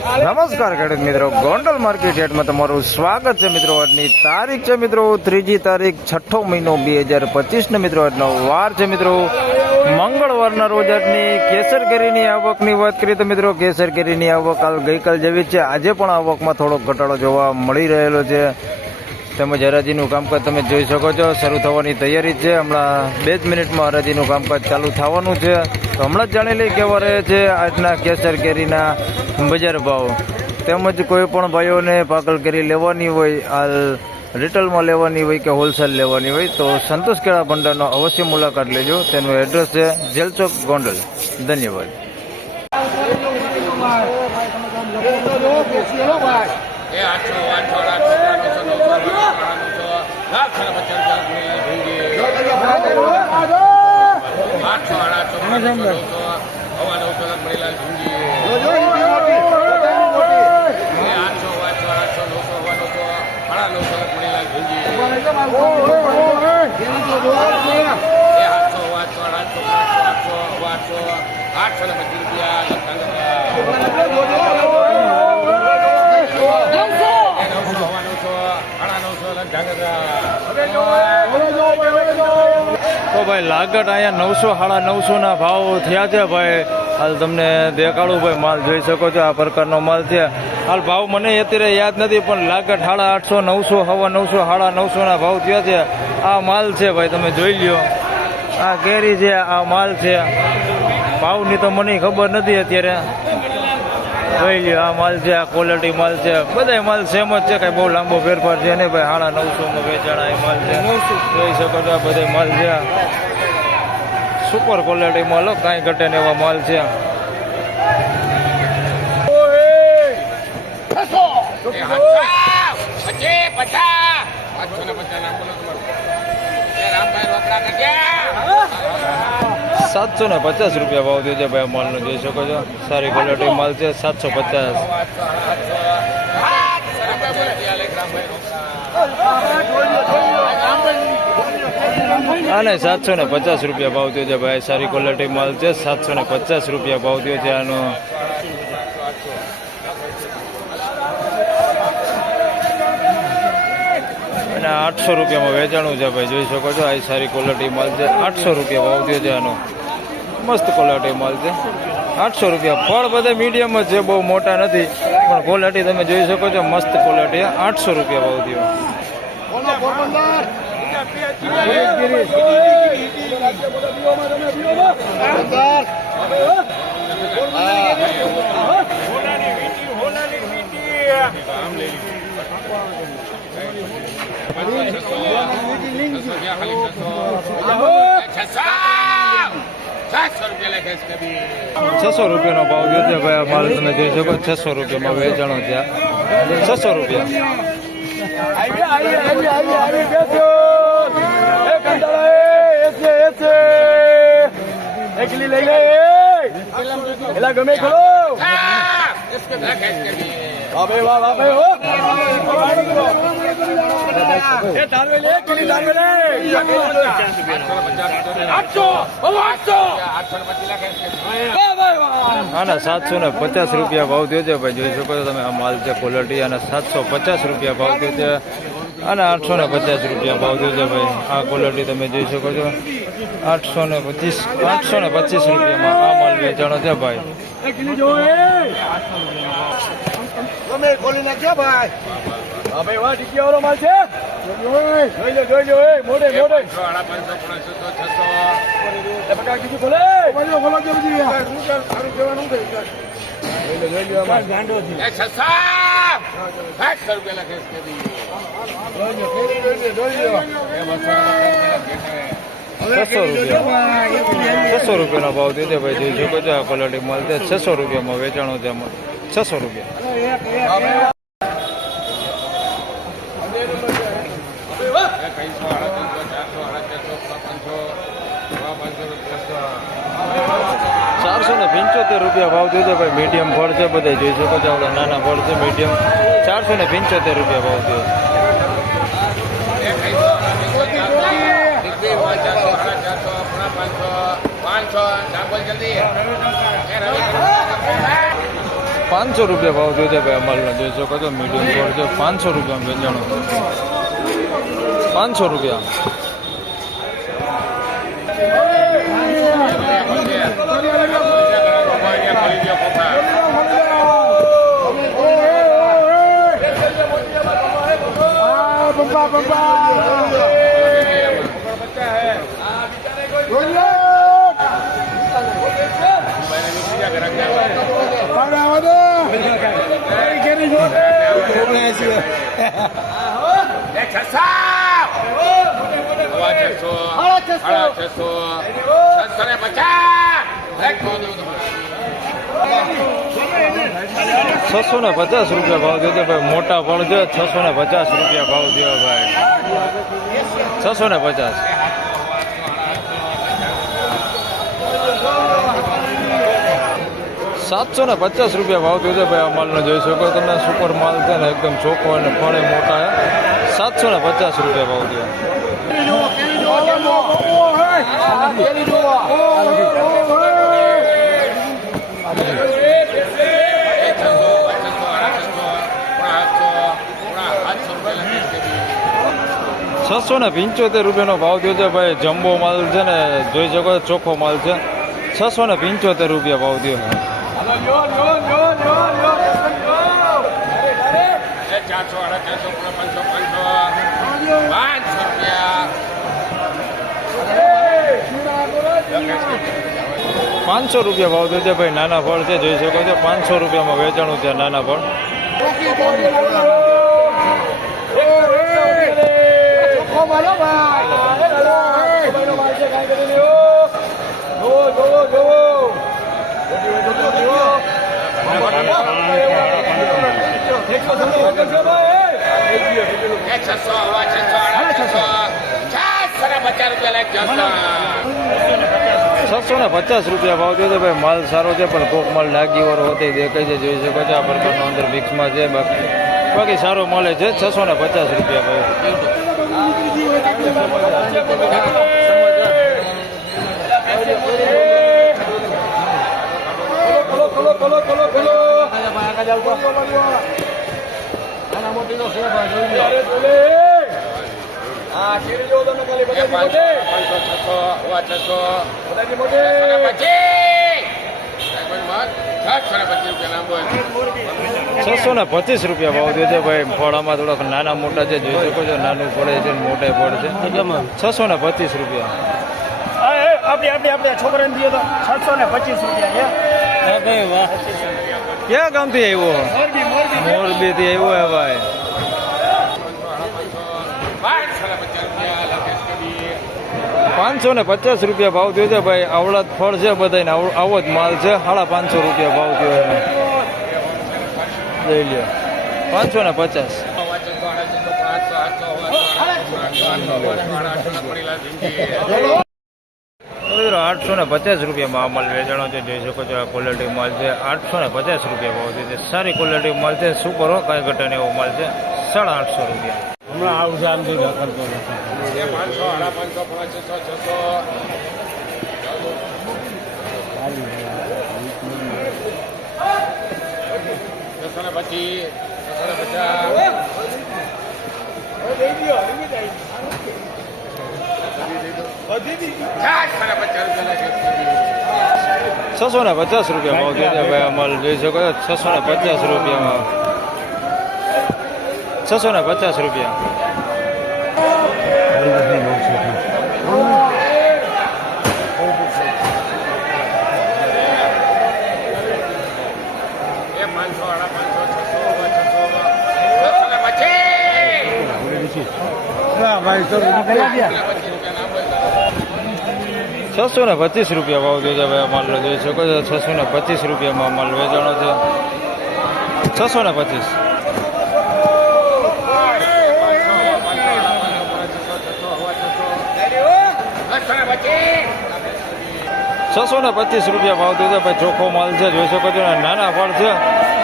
નમસ્કાર ખેડૂત મિત્રો. ગોંડલ માર્કેટ યાર્ડમાં તમારું સ્વાગત છે મિત્રો. આજની તારીખ છે મિત્રો. ત્રીજી તારીખ છઠ્ઠો મહિનો બે હજાર પચીસને મિત્રો. આજનો વાર છે મિત્રો. મંગળવારના રોજ આજની કેસર કેરીની આવકની વાત કરીએ તો મિત્રો કેસર કેરીની આવક હાલ ગઈકાલ જેવી છે. આજે પણ આવકમાં થોડો ઘટાડો જોવા મળી રહેલો છે. તેમજ હરાજીનું કામકાજ તમે જોઈ શકો છો. શરૂ થવાની તૈયારી છે. હમણાં બે જ મિનિટમાં હરાજીનું કામકાજ ચાલુ થવાનું છે. તો હમણાં જ જાણી લઈ કેવા રહે છે આજના કેસર કેરીના બજાર ભાવ. તેમજ કોઈ પણ ભાઈઓને પાકલ કેરી લેવાની હોય, હાલ રિટેલમાં લેવાની હોય કે હોલસેલ લેવાની હોય, તો સંતોષ કેળા ભંડારનો અવશ્ય મુલાકાત લેજો. તેનું એડ્રેસ છે જેલચોક ગોંડલ. ધન્યવાદ. એ આઠસો ને પચીસ રૂપિયા નવસો હવા નવસો સાડા નવસો લાખ તો ભાઈ, લાગટ અહીંયા નવસો, સાડા નવસોના ભાવ થયા છે ભાઈ. હાલ તમને દેખાડું ભાઈ, માલ જોઈ શકો છો, આ પ્રકારનો માલ છે. હાલ ભાવ મને અત્યારે યાદ નથી, પણ લાગટ સાડા આઠસો, નવસો હવા નવસો, સાડા નવસોના ભાવ થયા છે. આ માલ છે ભાઈ, તમે જોઈ લ્યો. આ કેરી છે, આ માલ છે. ભાવની તો મને ખબર નથી અત્યારે. જોઈ લ્યો આ માલ છે આ ક્વોલિટી માલ છે બધા માલ સેમ જ છે કઈ બહુ લાંબો ફેરફાર છે નહીં ભાઈ સાડા નવસોમાં વેચાણ એ માલ છે જોઈ શકો છો આ બધા માલ છે સુપર ક્વોલિટી માલ કાંઈ ઘટે ને એવા માલ છે રામભાઈ રોકડા. સાતસો ને પચાસ રૂપિયા ભાવ થયો છે ભાઈ માલનો જોઈ શકો છો. સારી ક્વોલિટી માલ છે સાતસો પચાસ. આઠસો, આઠસો, આઠસો ને પચાસ રૂપિયા લે રામભાઈ રોકડા. આને સાતસો ને પચાસ રૂપિયા ભાવ થયો છે ભાઈ. સારી ક્વોલિટી માલ છે સાતસો ને પચાસ રૂપિયા ભાવ થયો છે આનો. અને આઠસો રૂપિયામાં વેચાણું છે ભાઈ જોઈ શકો છો. આ સારી ક્વોલિટી માલ છે આઠસો રૂપિયા ભાવ થયો છે આનો. મસ્ત ક્વોલિટી માલ છે આઠસો રૂપિયા ફળ બધા મીડિયમ જ છે બહુ મોટા નથી પણ ક્વોલિટી તમે જોઈ શકો છો મસ્ત ક્વોલિટી આઠસો રૂપિયા ભાવ થયો છસો. લે રૂપિયાનો ભાવ છે ભાઈ માલ તમે જોઈ શકો, છસો રૂપિયામાં વેચાણો ત્યાં છસો રૂપિયા હા! લે ખેસ કભી. આઠસો આઠસો આઠસો વાહ લાખ ખેસ કભી. આના સાતસો ને પચાસ રૂપિયા ભાવ થયો છે ભાઈ, જોઈ શકો છો તમે, આ માલ છે ક્વોલિટી અને સાતસો પચાસ રૂપિયા ભાવ થયો અને આઠસો ને પચાસ રૂપિયા ભાવ થયો ભાઈ, આ ક્વોલિટી તમે જોઈ શકો છો. આઠસો ને પચીસ, આઠસો ને પચીસ રૂપિયામાં આ માલ વેચાણો છે ભાઈ. તમે ખોલી નાખ્યા ભાઈ? વાહ વાળો માલ છે? જોઈ લો જોઈ લો એ બકા કીધું ખોલે બોલો કે બધી સારું કહેવાનું છે? છસો! ને છસો રૂપિયા. છસો રૂપિયાનો ભાવ છે ભાઈ જોઈ બધા ક્વોલિટી મળશે છસો રૂપિયામાં વેચાણો છે છસો રૂપિયા. કઈસો અડત્રીસો ચારસો અડત્રીસો પાંચસો સવા પાંચસો ત્રણસો ચારસો ને પંચોતેર રૂપિયા ભાવ થયો છે ભાઈ. મીડિયમ ફળ છે બધા જોઈ શકો છો આપણે. નાના ફળ છે મીડિયમ ચારસો ને પંચોતેર રૂપિયા ભાવ થયો. સાડા પાંચસો રૂપિયા ભાવ થયો છે ભાઈ અમાલનો જોઈ શકો છો. મીડિયમ ફળ છે પાંચસો રૂપિયા વેચાણું. પાંચસો રૂપિયા ખોલી દો કોઠા પંપા પંપા છસો ને પચાસ રૂપિયા ભાવ થયો ભાઈ મોટા ફળ છે છસો ને પચાસ રૂપિયા ભાવ થયો ભાઈ છસો ને પચાસ સાતસો ને પચાસ રૂપિયા ભાવ થયો ભાઈ આ માલનો જોઈ શકો તમે. સુપર માલ છે ને, એકદમ ચોખ્ખો અને ફળે મોટા સાતસો ને પચાસ રૂપિયા ભાવ થયો. છસો ને પંચોતેર રૂપિયાનો ભાવ થયો છે ભાઈ. જમ્બો માલ છે ને, જોઈ શકો ચોખ્ખો માલ છે. છસો ને પંચોતેર રૂપિયા ભાવ થયો. સાડા પૂરા પાંચસો પાંચસો પાંચસો રૂપિયા પાંચસો રૂપિયા ભાવ થયો છે ભાઈ નાના ફળ છે જોઈ શકો છો પાંચસો રૂપિયામાં વેચાણું છે નાના ફળ જોવો જોવો હવા છસો ને પચાસ રૂપિયા ભાવ થયો ભાઈ માલ સારો છે, પણ કોક માલ ડાગી વાળો હોતે દેખાય છે, જોઈ શકો છો આ પ્રકારનો અંદર મિક્સમાં છે, બાકી બાકી સારો મળે છે છસો ને પચાસ રૂપિયા ભાઈ છસો છસો છસો ને પચીસ છસો રૂપિયા ના છસો ને પચીસ રૂપિયા ભાવ થયો છે ભાઈ ફળામાં થોડાક નાના મોટા છે જોઈ શકો છો નાનું પડે છે મોટે પડે છે. છસો ને પચીસ રૂપિયા. આપણે આપણે આપણે છોકરાને દઈએ તો સાતસો ને પચીસ રૂપિયા છે. ક્યાં ગામથી આવ્યો? મોરબી થી આવ્યો હે ભાઈ પાંચસો ને પચાસ રૂપિયા ભાવ થયો છે ભાઈ આવડત ફળ છે બધાને આવો જ માલ છે સાડા પાંચસો રૂપિયા ભાવ થયો એને લઈ લ્યો પાંચસો ને પચાસ આઠસો ને પચાસ રૂપિયામાં આ માલ વેચાણો છે. જોઈ શકો છો આ ક્વોલિટી માલ છે. આઠસો ને પચાસ રૂપિયા ભાવ છે. સારી ક્વોલિટી માલ છે. શું કરો કાંઈ ઘટન એવો માલ છે. સાડા આઠસો રૂપિયા. હમણાં આમ તો કરતો એ પાંચસો સાડા પાંચસો પાંચસો છસો. છસો ને પચીસ છસો ને પચાસ ચારસો ને પચાસ રૂપિયા છસો ને પચાસ રૂપિયા ભાવ છે ભાઈ અમલ જોઈ શકો છો છસો ને પચાસ રૂપિયામાં. છસો ને પચાસ રૂપિયા. ભાઈ તો પચીસ રૂપિયા ના બોલતા છસો ને પચીસ રૂપિયા ભાવ જોઈએ છે ભાઈ માલ જોઈ શકો છો છસો ને પચીસ રૂપિયામાં માલ વેચાણો છે. છસો ને પચીસ. છસો ને પચીસ રૂપિયા ભાવ થયો છે ભાઈ. ચોખ્ખો માલ છે, જોઈ શકો છો. ને નાના ફળ છે.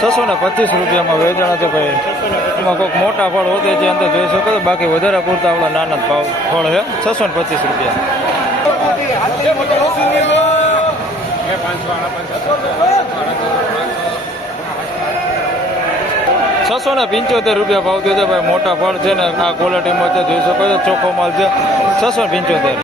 છસો ને પચીસ રૂપિયામાં વેચાણ છે ભાઈ. એમાં કોઈક મોટા ફળ હોતે છે અંદર જોઈ શકો છો. બાકી વધારે પૂરતા આપણા નાના ભાવ ફળ છે. છસો ને પચીસ રૂપિયા. છસો ને પંચોતેર રૂપિયા ભાવ થયો છે. ભાઈ, મોટા ફળ છે ને આ ક્વોલિટીમાં છે જોઈ શકો છો. ચોખ્ખો માલ છે. છસો ને